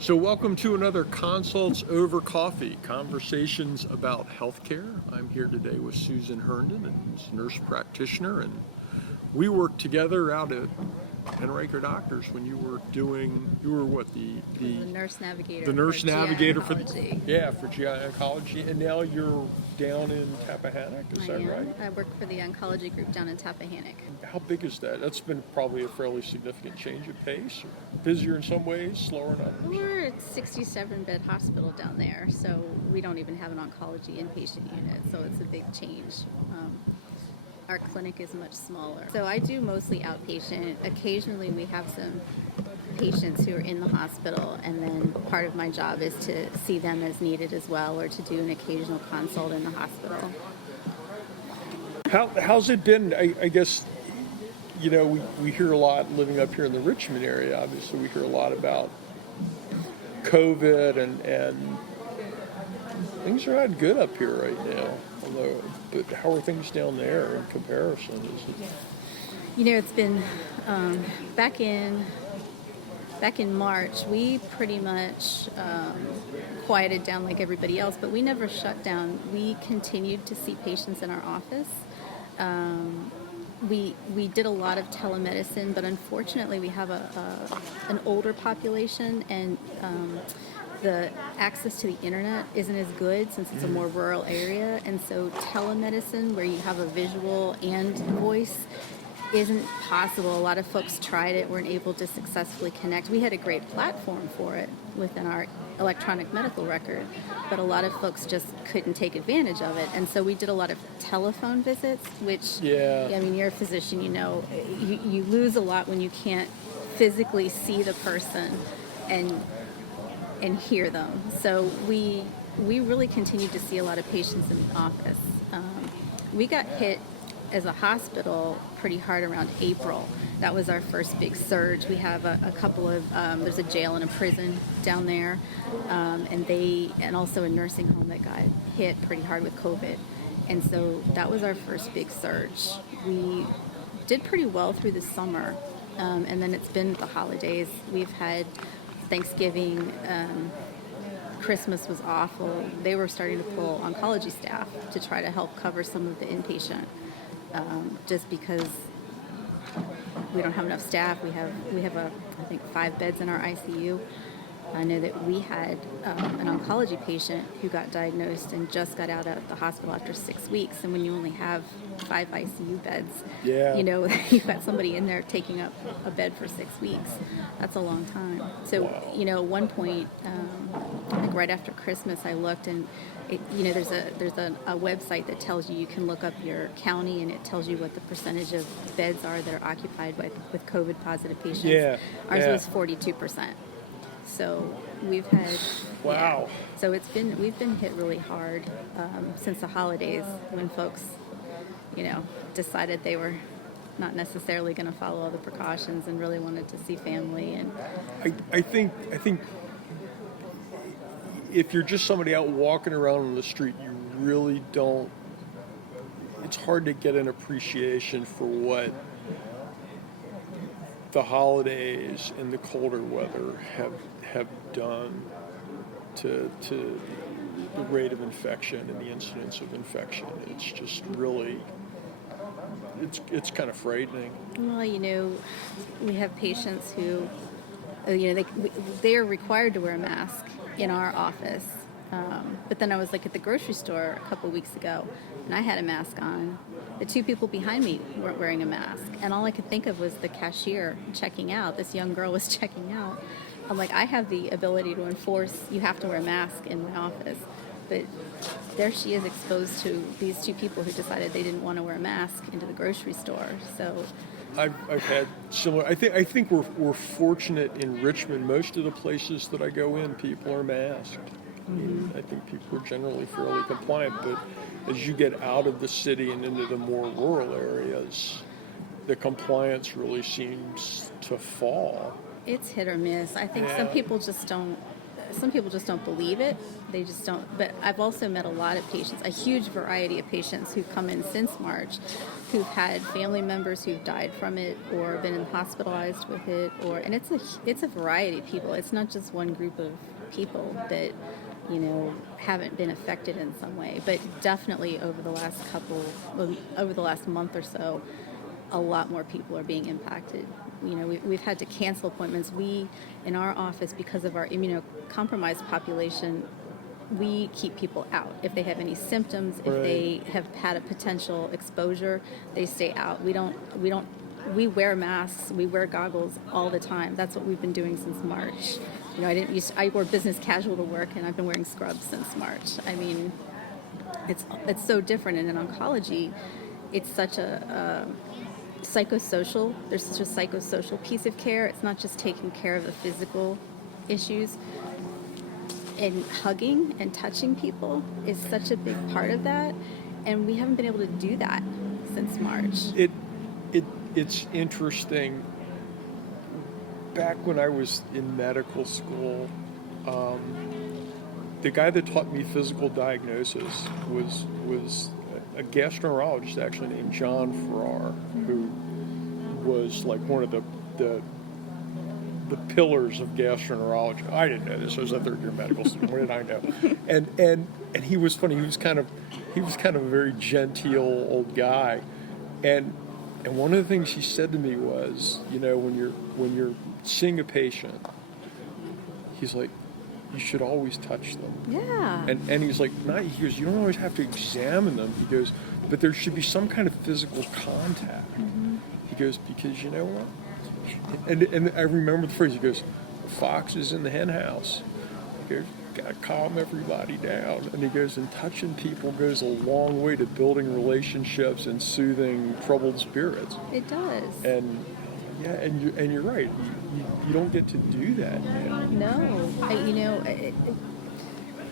So welcome to another Consults Over Coffee, conversations about healthcare. I'm here today with Susan Herndon, and she's a nurse practitioner, and we worked together out at Henriker Doctors when you were what, The nurse navigator. the nurse for GI navigator oncology. for GI oncology, and now you're down in Tappahannock, is that right? I work for the oncology group down in Tappahannock. How big is that? That's been probably a fairly significant change of pace. Busier in some ways, slower in others. We're at 67-bed hospital down there, so we don't even have an oncology inpatient unit, so it's a big change. Our clinic is much smaller. So I do mostly outpatient. Occasionally we have some patients who are in the hospital, and then part of my job is to see them as needed as well, or to do an occasional consult in the hospital. How's it been? I guess, we hear a lot living up here in the Richmond area. Obviously, we hear a lot about COVID, and things are not good up here right now. But how are things down there in comparison? It's been back in March. We pretty much quieted down like everybody else, but we never shut down. We continued to see patients in our office. We did a lot of telemedicine, but unfortunately we have an older population, and the access to the internet isn't as good since it's a more rural area, and so telemedicine, where you have a visual and voice, isn't possible. A lot of folks tried it, weren't able to successfully connect. We had a great platform for it within our electronic medical record, but a lot of folks just couldn't take advantage of it. And so we did a lot of telephone visits, which, I mean, you're a physician, you lose a lot when you can't physically see the person and hear them. So we really continued to see a lot of patients in the office. We got hit as a hospital pretty hard around April. That was our first big surge. We have a couple of, there's a jail and a prison down there, and also a nursing home that got hit pretty hard with COVID. And so that was our first big surge. We did pretty well through the summer, and then it's been the holidays. We've had Thanksgiving, Christmas was awful. They were starting to pull oncology staff to try to help cover some of the inpatient. Just because we don't have enough staff. We have I think 5 beds in our ICU. I know that we had an oncology patient who got diagnosed and just got out of the hospital after 6 weeks. And when you only have 5 ICU beds, you've got somebody in there taking up a bed for 6 weeks. That's a long time. So, at one point, like right after Christmas, I looked, and there's a website that tells you can look up your county, and it tells you what the percentage of beds are that are occupied with COVID positive patients. Ours was 42%. So we've had So we've been hit really hard since the holidays, when folks decided they were not necessarily going to follow all the precautions and really wanted to see family. And I think if you're just somebody out walking around on the street, you really don't. It's hard to get an appreciation for what the holidays and the colder weather have done to the rate of infection and the incidence of infection. It's just really, it's kind of frightening. Well, we have patients who, they are required to wear a mask in our office. But then I was at the grocery store a couple weeks ago, and I had a mask on. The 2 people behind me weren't wearing a mask, and all I could think of was the cashier checking out. This young girl was checking out. I'm like, I have the ability to enforce you have to wear a mask in my office, but there she is exposed to these 2 people who decided they didn't want to wear a mask into the grocery store. So I've had similar. I think we're fortunate in Richmond. Most of the places that I go in, people are masked. I think people are generally fairly compliant, but as you get out of the city and into the more rural areas, the compliance really seems to fall. it's hit or miss. I think some people just don't some people just don't believe it. They just don't. But I've also met a lot of patients, a huge variety of patients who've come in since March, who've had family members who've died from it or been hospitalized with it, and it's a variety of people. It's not just one group of people that haven't been affected in some way, but definitely over the last month or so, a lot more people are being impacted. We've had to cancel appointments. We, in our office, because of our immunocompromised population, we keep people out. If they have any symptoms, if they have had a potential exposure, they stay out. We wear masks, we wear goggles all the time. That's what we've been doing since March. I wore business casual to work, and I've been wearing scrubs since March. I mean, it's so different. And in oncology, it's such a psychosocial. There's such a psychosocial piece of care. It's not just taking care of the physical issues. And hugging and touching people is such a big part of that, and we haven't been able to do that since March. It's interesting. Back when I was in medical school, the guy that taught me physical diagnosis was a gastroenterologist actually named John Farrar, who was like one of the pillars of gastroenterology. I didn't know this. I was a third year medical student. What did I know? And he was funny. He was kind of a very genteel old guy, and one of the things he said to me was, when you're seeing a patient, he's like, you should always touch them. Yeah. And he's like, he goes, you don't always have to examine them. He goes, but there should be some kind of physical contact. Mm-hmm. He goes, because you know what? And I remember the phrase. He goes, "The fox is in the hen house." He goes, "Gotta calm everybody down." And he goes, and touching people goes a long way to building relationships and soothing troubled spirits. It does. And you're right. You don't get to do that now. No,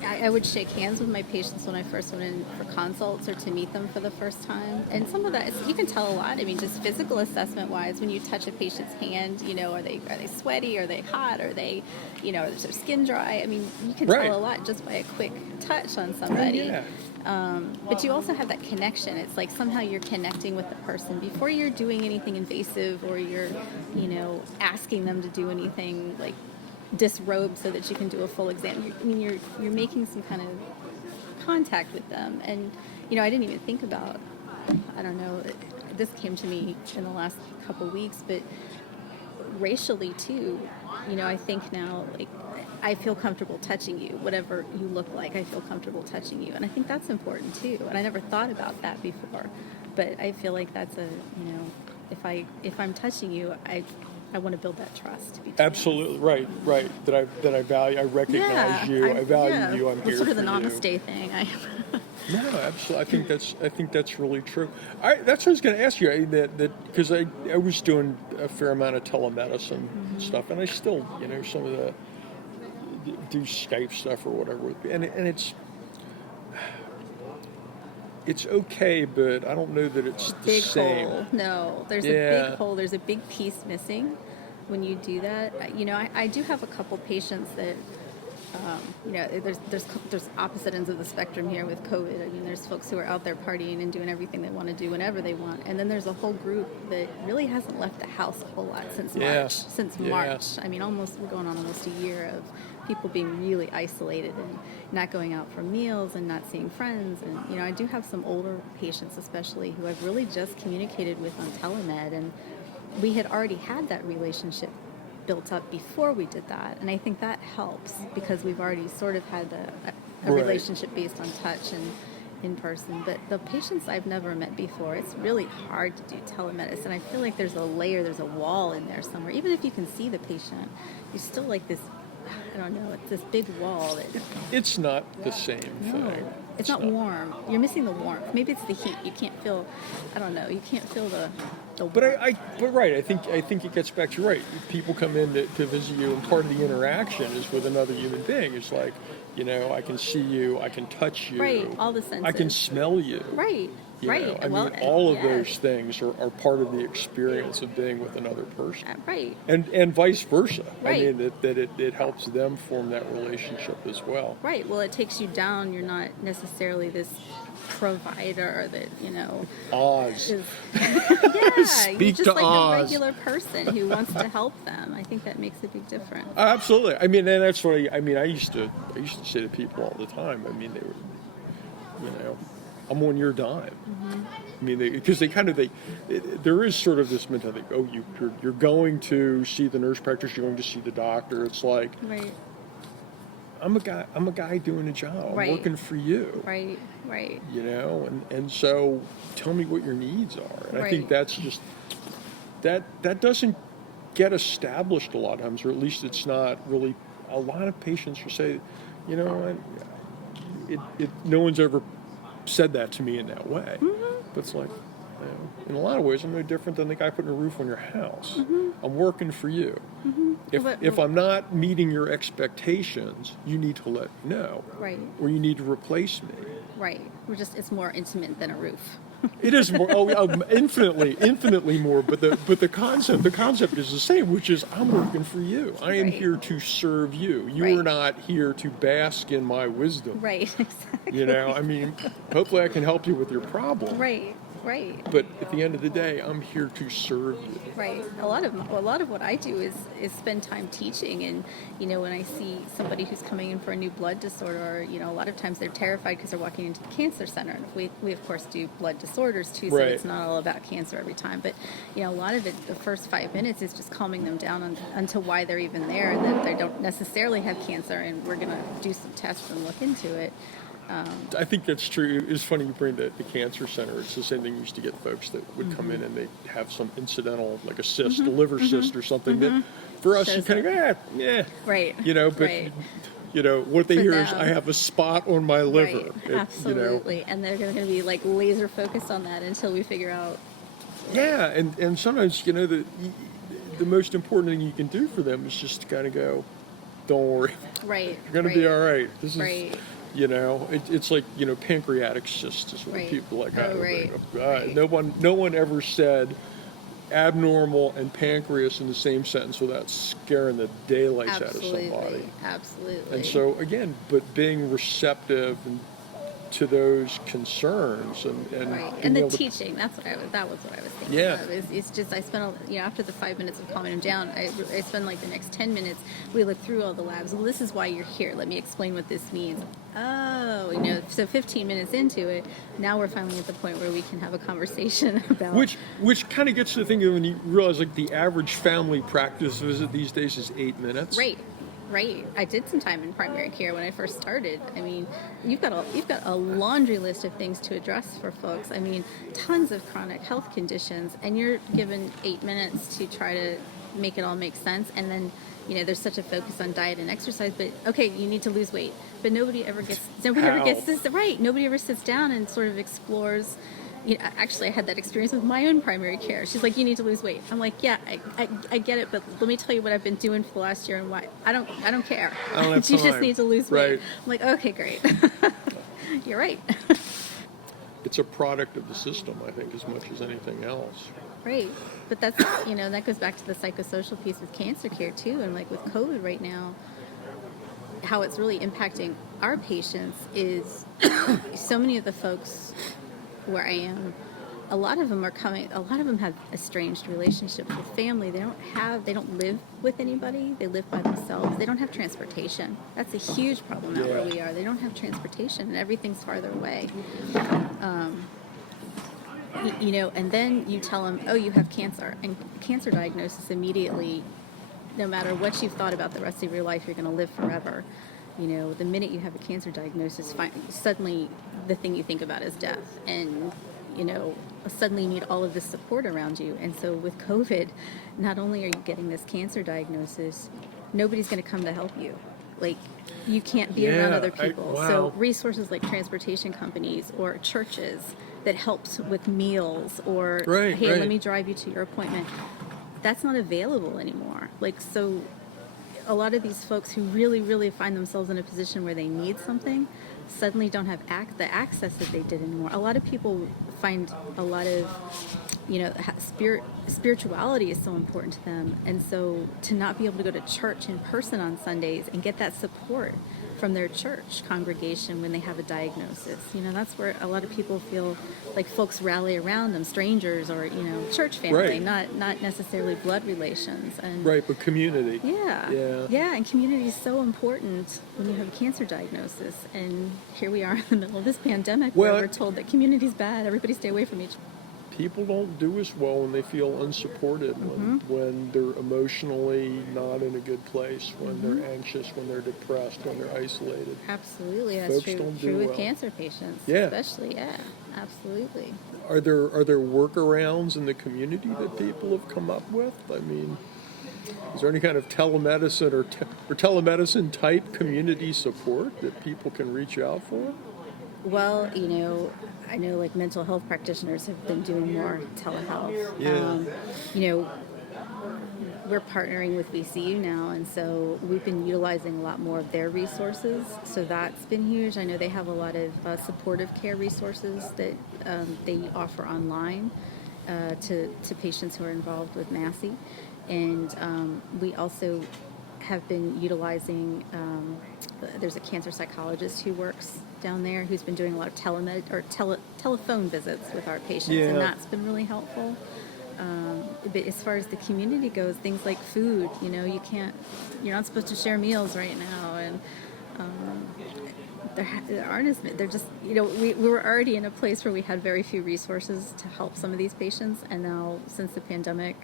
I would shake hands with my patients when I first went in for consults or to meet them for the first time. And some of that, you can tell a lot. I mean, just physical assessment-wise, when you touch a patient's hand, are they sweaty? Are they hot? Are they, is their skin dry? I mean, you can tell a lot just by a quick touch on somebody. Oh, yeah. But you also have that connection. It's like somehow you're connecting with the person before you're doing anything invasive or you're, asking them to do anything like disrobe so that you can do a full exam. You're making some kind of contact with them, and I didn't even think about. I don't know. This came to me in the last couple weeks, but racially too. I think now like I feel comfortable touching you, whatever you look like. I feel comfortable touching you, and I think that's important too. And I never thought about that before, but I feel like that's if I'm touching you, I want to build that trust. Absolutely, right. That I value, I recognize you, I value you. I'm here sort of the for namaste you. thing. No, absolutely. I think that's really true. That's what I was going to ask you. That because I was doing a fair amount of telemedicine stuff, and I still some of the do Skype stuff or whatever, and it's okay, but I don't know that it's the big same. Hole. No, there's a big hole. There's a big piece missing when you do that. I do have a couple patients that, there's opposite ends of the spectrum here with COVID. I mean, there's folks who are out there partying and doing everything they want to do whenever they want, and then there's a whole group that really hasn't left the house a whole lot since March. I mean, we're going on almost a year of people being really isolated and not going out for meals and not seeing friends. And I do have some older patients especially who I've really just communicated with on telemed, and we had already had that relationship built up before we did that, and I think that helps because we've already sort of had a relationship based on touch and in person. But the patients I've never met before, it's really hard to do telemedicine. I feel like there's a wall in there somewhere. Even if you can see the patient, you still like this, I don't know, it's this big wall. It's not the same thing. It's not warm. You're missing the warmth. Maybe it's the heat. You can't feel. I don't know. You can't feel the. But right. I think it gets back to right. People come in to visit you, and part of the interaction is with another human being. It's like, I can see you, I can touch you, Right. All the senses. I can smell you. Right. Right. I mean, all of those things are part of the experience of being with another person. Right. And vice versa. Right. I mean, that it helps them form that relationship as well. Right. Well, it takes you down. You're not necessarily this provider that, Oz. is, yeah, Speak you're just to like Oz. the regular person who wants to help them. I think that makes a big difference. Absolutely. I mean, and that's what I used to say to people all the time. I mean, they were, I'm on your dime. Mm-hmm. I mean, because there is sort of this mentality. Oh, you're going to see the nurse practitioner. You're going to see the doctor. It's like, Right. I'm a guy doing a job. I'm Right. working for you. Right. Right. And so tell me what your needs are. And I think Right. that's just that doesn't get established a lot of times, or at least it's not really. A lot of patients will say, no one's ever said that to me in that way. Mm-hmm. But it's like, in a lot of ways, I'm no different than the guy putting a roof on your house. Mm-hmm. I'm working for you. Mm-hmm. If I'm not meeting your expectations, you need to let me know. Right. Or you need to replace me. Right. It's more intimate than a roof. It is more, infinitely more. But the concept is the same, which is I'm working for you. I am Right. here to serve you. You Right. are not here to bask in my wisdom. Right. Exactly. I mean, hopefully I can help you with your problem. Right. Right. But at the end of the day, I'm here to serve you. Right. A lot of what I do is spend time teaching, and when I see somebody who's coming in for a new blood disorder, or, a lot of times they're terrified because they're walking into the cancer center, and we of course do blood disorders too, so Right. it's not all about cancer every time. But a lot of it, the first 5 minutes is just calming them down onto why they're even there, and that they don't necessarily have cancer, and we're gonna do some tests and look into it. I think that's true. It's funny you bring the cancer center. It's the same thing you used to get folks that would come in and they have some incidental, like a cyst, a liver cyst or something that for us, you kind of go, yeah. Right. But, Right. what they For hear is, them. I have a spot on my liver. Right. Absolutely. And they're going to be like laser focused on that until we figure out. Yeah, and sometimes, the most important thing you can do for them is just to kind of go, don't worry. Right. You're going to be all right. This Right. is, it's like, pancreatic cyst is what Right. people like. Oh, right. Right. No one ever said abnormal and pancreas in the same sentence without scaring the daylights out of somebody. Absolutely. And so again, but being receptive to those concerns and Right. being And the able to- teaching, that was what I was thinking Yeah. of. It's just, I spent, after the 5 minutes of calming him down, I spend like the next 10 minutes, we look through all the labs. Well, this is why you're here. Let me explain what this means. Oh, so 15 minutes into it, now we're finally at the point where we can have a conversation about... Which kind of gets to the thing of when you realize, like, the average family practice visit these days is 8 minutes. Right. I did some time in primary care when I first started. I mean, you've got a laundry list of things to address for folks. I mean, tons of chronic health conditions, and you're given 8 minutes to try to make it all make sense. And then, there's such a focus on diet and exercise. But okay, you need to lose weight. But nobody ever gets this right. Nobody ever sits down and sort of explores. Actually, I had that experience with my own primary care. She's like, you need to lose weight. I'm like, yeah, I get it, but let me tell you what I've been doing for the last year and why. I don't care. I don't have You just time. need to lose weight. Right. I'm like, okay, great. You're right. It's a product of the system, I think, as much as anything else. Right. But that's, that goes back to the psychosocial piece with cancer care too. And like with COVID right now, how it's really impacting our patients is so many of the folks where I am, a lot of them have estranged relationships with family. They don't live with anybody. They live by themselves. They don't have transportation. That's a huge problem out where we are. They don't have transportation and everything's farther away. And then you tell them, oh, you have cancer. And cancer diagnosis immediately, no matter what you've thought about the rest of your life, you're going to live forever. The minute you have a cancer diagnosis, suddenly the thing you think about is death. And, suddenly you need all of this support around you. And so with COVID, not only are you getting this cancer diagnosis, nobody's going to come to help you. like you can't be around Yeah, other people. wow. So resources like transportation companies or churches that helps with meals or Right, hey, right. let me drive you to your appointment. That's not available anymore. Like, so a lot of these folks who really, really find themselves in a position where they need something suddenly don't have the access that they did anymore. A lot of people find a lot of, spirituality is so important to them. And so to not be able to go to church in person on Sundays and get that support from their church congregation when they have a diagnosis, that's where a lot of people feel like folks rally around them, strangers or, church family, Right. not necessarily blood relations. And Right, but community. yeah, and community is so important when you have a cancer diagnosis. And here we are in the middle of this pandemic where we're told that community's bad, everybody stay away from each other. People don't do as well when they feel unsupported, when they're emotionally not in a good place, when they're anxious, when they're depressed, when they're isolated. Absolutely, that's Folks true. don't do True with well. cancer patients, Yeah. especially. Yeah, absolutely. Are there workarounds in the community that people have come up with? I mean, is there any kind of telemedicine or telemedicine type community support that people can reach out for? Well, I know like mental health practitioners have been doing more telehealth. Yeah. We're partnering with VCU now, and so we've been utilizing a lot more of their resources. So that's been huge. I know they have a lot of supportive care resources that they offer online to patients who are involved with MASI. And we also have been utilizing, there's a cancer psychologist who works down there who's been doing a lot of telephone visits with our patients, and that's been really helpful. But as far as the community goes, things like food, you're not supposed to share meals right now, and there aren't as many. They're just, we were already in a place where we had very few resources to help some of these patients, and now since the pandemic,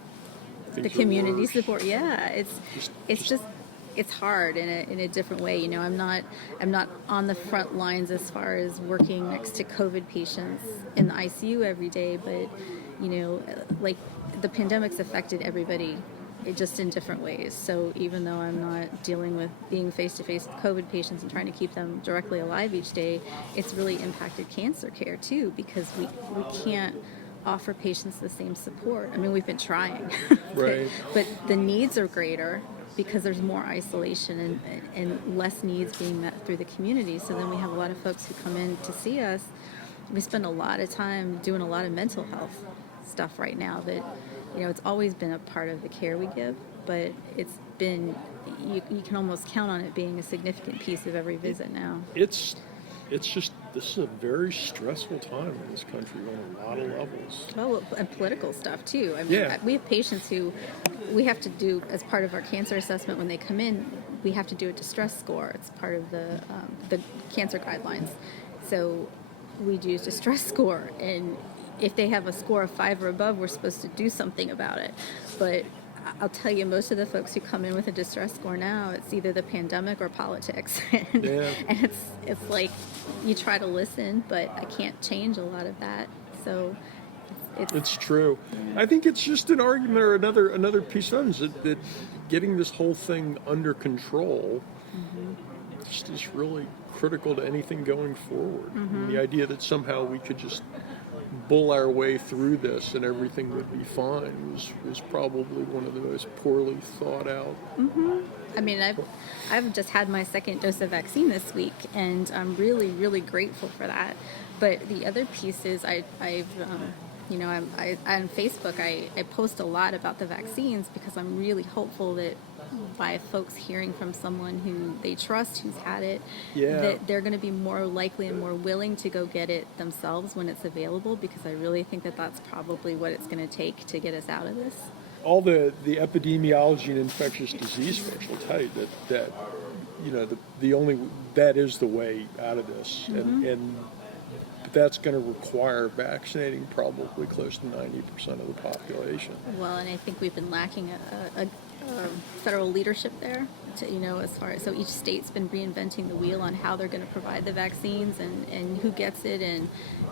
the community support, it's hard in a different way. I'm not on the front lines as far as working next to COVID patients in the ICU every day, but like the pandemic's affected everybody just in different ways. So even though I'm not dealing with being face-to-face with COVID patients and trying to keep them directly alive each day, it's really impacted cancer care too, because we can't offer patients the same support. I mean, we've been trying, Right. but the needs are greater because there's more isolation and less needs being met through the community. So then we have a lot of folks who come in to see us. We spend a lot of time doing a lot of mental health stuff right now that, it's always been a part of the care we give, but it's been, you can almost count on it being a significant piece of every visit now. It's just, this is a very stressful time in this country on a lot of levels. Well, and political stuff too. I mean, we have patients who we have to do as part of our cancer assessment when they come in. We have to do a distress score. It's part of the cancer guidelines. So we do a distress score, and if they have a score of 5 or above, we're supposed to do something about it. But I'll tell you, most of the folks who come in with a distress score now, it's either the pandemic or politics. And it's like you try to listen, but I can't change a lot of that. So it's true. I think it's just an argument or another piece of evidence that getting this whole thing under control just is really critical to anything going forward. And the idea that somehow we could just bull our way through this and everything would be fine was probably one of the most poorly thought out. I mean, I've just had my second dose of vaccine this week, and I'm really, really grateful for that. But the other piece is I'm on Facebook, I post a lot about the vaccines because I'm really hopeful that by folks hearing from someone who they trust who's had it, that they're going to be more likely and more willing to go get it themselves when it's available, because I really think that that's probably what it's going to take to get us out of this. All the epidemiology and infectious disease folks will tell you that the only that is the way out of this, and that's going to require vaccinating probably close to 90% of the population. Well, and I think we've been lacking a federal leadership there. To, as far as so each state's been reinventing the wheel on how they're going to provide the vaccines and who gets it, and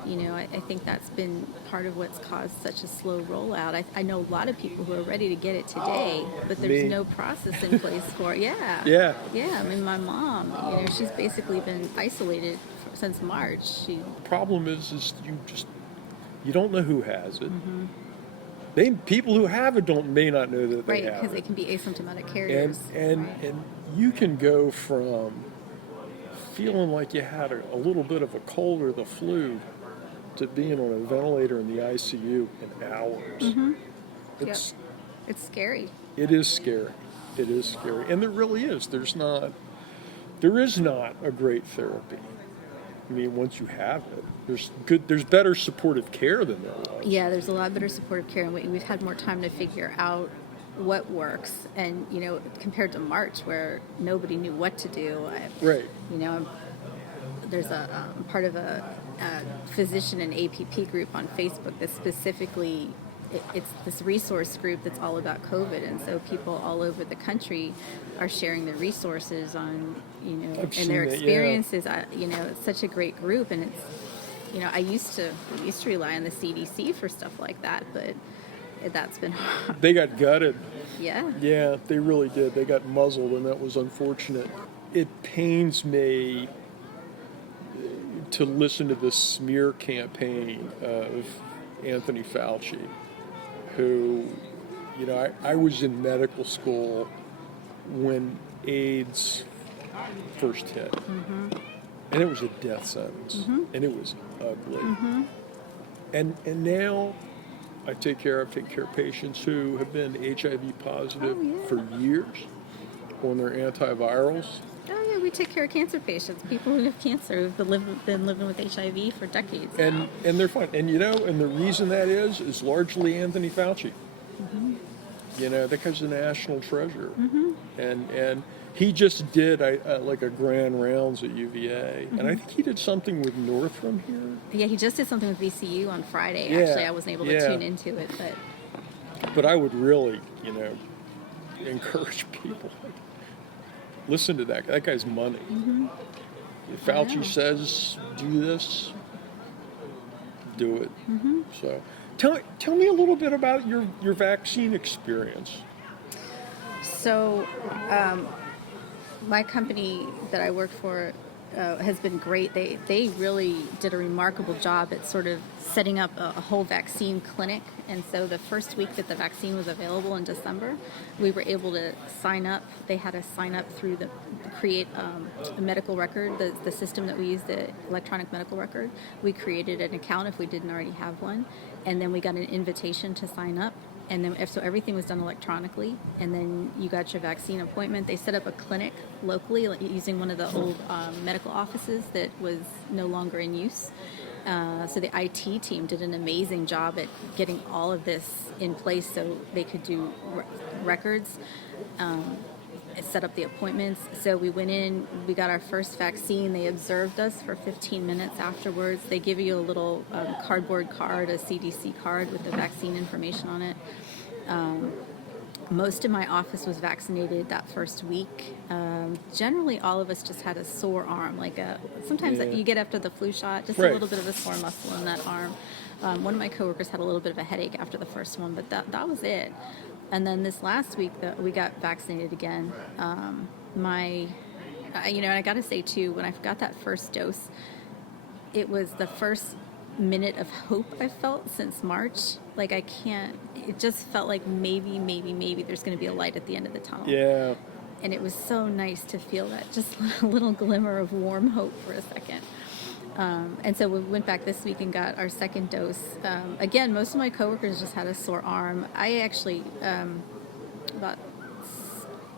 I think that's been part of what's caused such a slow rollout. I know a lot of people who are ready to get it today, but there's Me. no process in place for it. Yeah. Yeah. I mean, my mom, she's basically been isolated since March. Problem is you don't know who has it. People who have it may not know that they Right, have because they it. can be asymptomatic carriers. And you can go from feeling like you had a little bit of a cold or the flu to being on a ventilator in the ICU in hours. It's It's scary. It is scary. It is scary, and there really is. There is not a great therapy. I mean, once you have it, there's better supportive care than there was. Yeah, there's a lot better supportive care, and we've had more time to figure out what works. And compared to March, where nobody knew what to do. Right. There's a part of a physician and APP group on Facebook that specifically. It's this resource group that's all about COVID, and so people all over the country are sharing their resources on, and their experiences. It's such a great group, and it's, I used to rely on the CDC for stuff like that, but that's been hard. They got gutted. Yeah. Yeah, they really did. They got muzzled, and that was unfortunate. It pains me to listen to this smear campaign of Anthony Fauci, who, I was in medical school when AIDS first hit, and it was a death sentence, and it was ugly. And now I've taken care of patients who have been HIV positive for years on their antivirals. Oh yeah, we take care of cancer patients, people who have cancer who've been living with HIV for decades. And they're fine. And and the reason that is largely Anthony Fauci. That guy's a national treasure. And he just did like a grand rounds at UVA, and I think he did something with Northam here. Yeah, he just did something with VCU on Friday. Yeah, Actually, I wasn't able to tune into it, but I would really, encourage people. Listen to that. That guy's money. If Fauci says do this, do it. So, tell me a little bit about your vaccine experience. So, my company that I work for has been great. They really did a remarkable job at sort of setting up a whole vaccine clinic. And so the first week that the vaccine was available in December, we were able to sign up. They had us sign up through create a medical record, the system that we use, the electronic medical record. We created an account if we didn't already have one, and then we got an invitation to sign up. And then, so everything was done electronically, and then you got your vaccine appointment. They set up a clinic locally using one of the old medical offices that was no longer in use. So the IT team did an amazing job at getting all of this in place so they could do records, set up the appointments. So we went in, we got our first vaccine. They observed us for 15 minutes afterwards. They give you a little cardboard card, a CDC card with the vaccine information on it. Most of my office was vaccinated that first week. Generally, all of us just had a sore arm, sometimes you get after the flu shot, just a little bit of a sore muscle in that arm. One of my coworkers had a little bit of a headache after the first one, but that was it. And then this last week, we got vaccinated again. And I got to say too, when I got that first dose, it was the first minute of hope I felt since March. It just felt like maybe there's going to be a light at the end of the tunnel. Yeah. And it was so nice to feel that just a little glimmer of warm hope for a second. And so we went back this week and got our second dose. Again, most of my coworkers just had a sore arm. I actually, about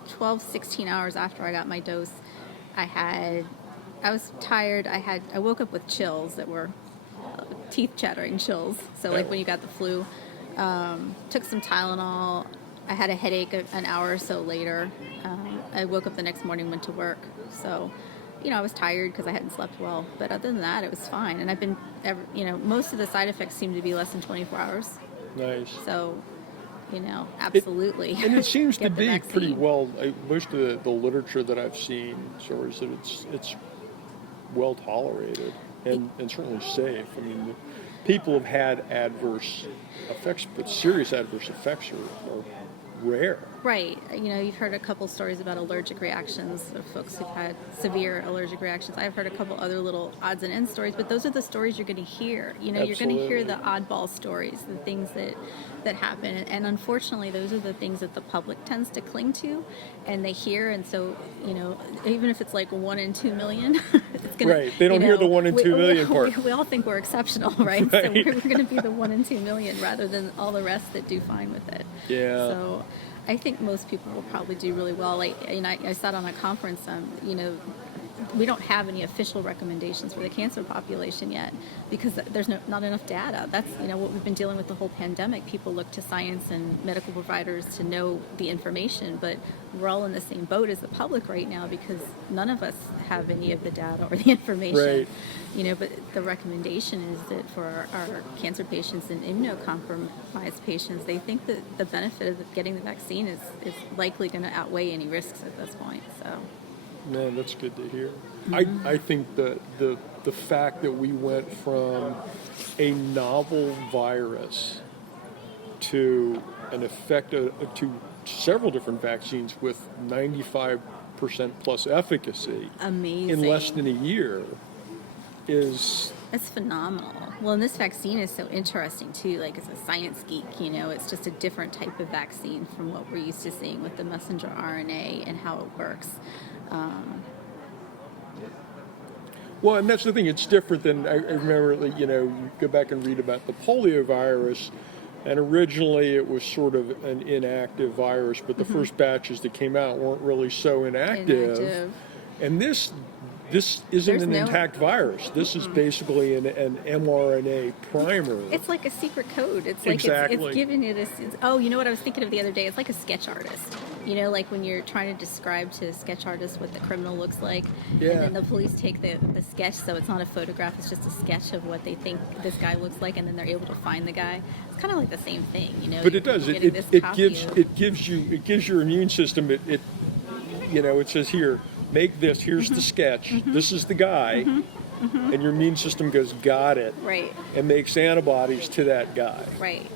12, 16 hours after I got my dose, I was tired. I woke up with chills that were teeth chattering chills. So like when you got the flu, took some Tylenol. I had a headache an hour or so later. I woke up the next morning, went to work. So, I was tired because I hadn't slept well. But other than that, it was fine. And I've been, most of the side effects seem to be less than 24 hours. Nice. So, absolutely. And it seems to get the be pretty vaccine. well. Most of the literature that I've seen shows that it's well tolerated and certainly safe. I mean, people have had adverse effects, but serious adverse effects are rare. Right. You've heard a couple stories about allergic reactions of folks who've had severe allergic reactions. I've heard a couple other little odds and ends stories, but those are the stories you're going to hear. You're going to hear the oddball stories, the things that happen. And unfortunately, those are the things that the public tends to cling to and they hear. And so, even if it's like 1 in 2 million, it's going to... Right. They don't hear the 1 in 2 million part. We all think we're exceptional, right? So we're going to be the 1 in 2 million rather than all the rest that do fine with it. Yeah. So I think most people will probably do really well. I sat on a conference, we don't have any official recommendations for the cancer population yet because there's not enough data. That's, what we've been dealing with the whole pandemic. People look to science and medical providers to know the information, but we're all in the same boat as the public right now because none of us have any of the data or the information. Right. But the recommendation is that for our cancer patients and immunocompromised patients, they think that the benefit of getting the vaccine is likely going to outweigh any risks at this point. So. Man, that's good to hear. Mm-hmm. I think the fact that we went from a novel virus to an effect to several different vaccines with 95% plus efficacy Amazing. in less than a year is... That's phenomenal. Well, and this vaccine is so interesting too. Like, as a science geek, it's just a different type of vaccine from what we're used to seeing with the messenger RNA and how it works. Well, and that's the thing. It's different than I remember. You go back and read about the polio virus, and originally it was sort of an inactive virus, but the first batches that came out weren't really so inactive. And this isn't an intact virus. This is basically an mRNA primer. It's like a secret code. It's like it's giving it you know what I was thinking of the other day? It's like a sketch artist. Like when you're trying to describe to a sketch artist what the criminal looks like, Yeah. and then the police take the sketch, so it's not a photograph, it's just a sketch of what they think this guy looks like, and then they're able to find the guy. It's kind of like the same thing, But it does. It gives your immune system. It says here, make this. Here's the sketch. This is the guy, and your immune system goes, got it, right, and makes antibodies to that guy. right.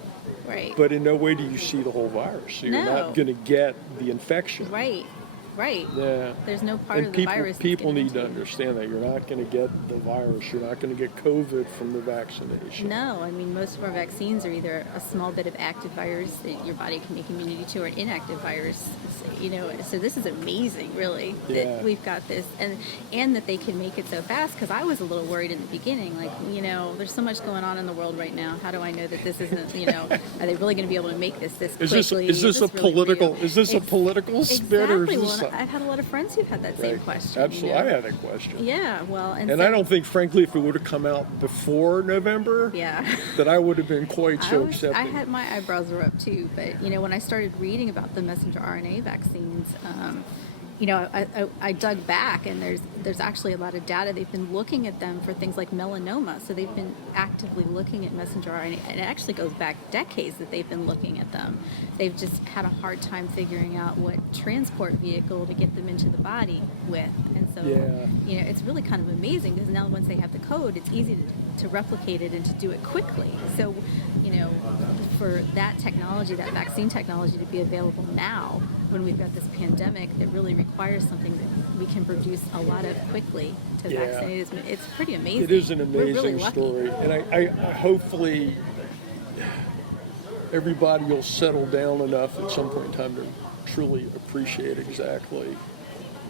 But in no way do you see the whole virus, so you're not going to get the infection. Right. Yeah. There's no part of the virus. People need to understand that you're not going to get the virus. You're not going to get COVID from the vaccination. No, I mean, most of our vaccines are either a small bit of active virus that your body can make immunity to, or an inactive virus. So this is amazing, really, that we've got this, and that they can make it so fast. Because I was a little worried in the beginning, like, there's so much going on in the world right now. How do I know that this isn't, are they really going to be able to make this quickly? Is this a political? Is this a political spin, or is this? I've had a lot of friends who've had that same question. Absolutely, I had a question. Yeah, well, and I don't think, frankly, if it would have come out before November, that I would have been quite so accepting. I had my eyebrows were up too, but when I started reading about the messenger RNA vaccines, I dug back, and there's actually a lot of data. They've been looking at them for things like melanoma, so they've been actively looking at messenger RNA, and it actually goes back decades that they've been looking at them. They've just had a hard time figuring out what transport vehicle to get them into the body with, and so it's really kind of amazing because now once they have the code, it's easy to replicate it and to do it quickly. So, for that technology, that vaccine technology, to be available now, when we've got this pandemic that really requires something that we can produce a lot of quickly to vaccinate, it's pretty amazing. It is an amazing really story, and I hopefully everybody will settle down enough at some point in time to truly appreciate exactly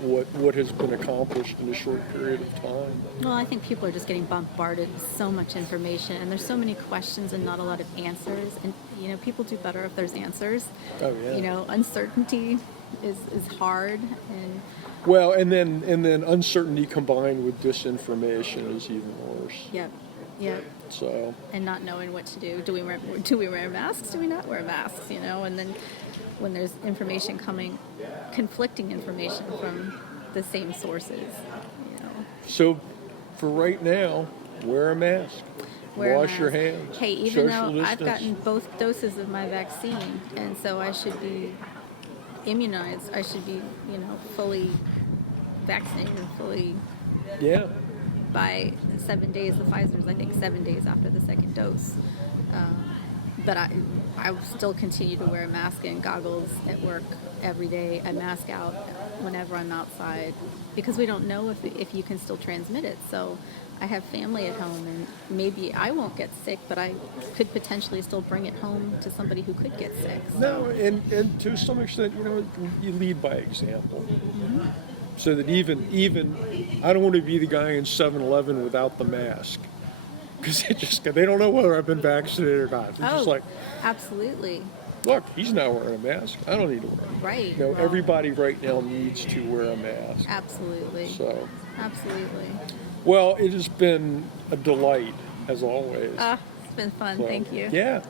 what has been accomplished in a short period of time. Well, I think people are just getting bombarded with so much information, and there's so many questions and not a lot of answers. And people do better if there's answers. Oh yeah. Uncertainty is hard, and well, and then uncertainty combined with disinformation is even worse. Yep. So. And not knowing what to do. Do we wear masks? Do we not wear masks? And then when there's information coming, conflicting information from the same sources. So, for right now, wear a mask. wear a Wash your mask. hands. Hey, even Social though I've distance. gotten both doses of my vaccine, and so I should be immunized. I should be, fully vaccinated and fully Yeah. by 7 days. The Pfizer's, I think, 7 days after the second dose. But I still continue to wear a mask and goggles at work every day. I mask out whenever I'm outside because we don't know if you can still transmit it. So I have family at home, and maybe I won't get sick, but I could potentially still bring it home to somebody who could get sick. So. No, and to some extent, you lead by example. So that even I don't want to be the guy in 7-Eleven without the mask because they don't know whether I've been vaccinated or not. They're just like, absolutely. look, he's not wearing a mask. I don't need to wear it. Right. No, Well, everybody right now needs to wear a mask. absolutely. So, Absolutely. well, it has been a delight as always. It's been fun. So, Thank you. Yeah.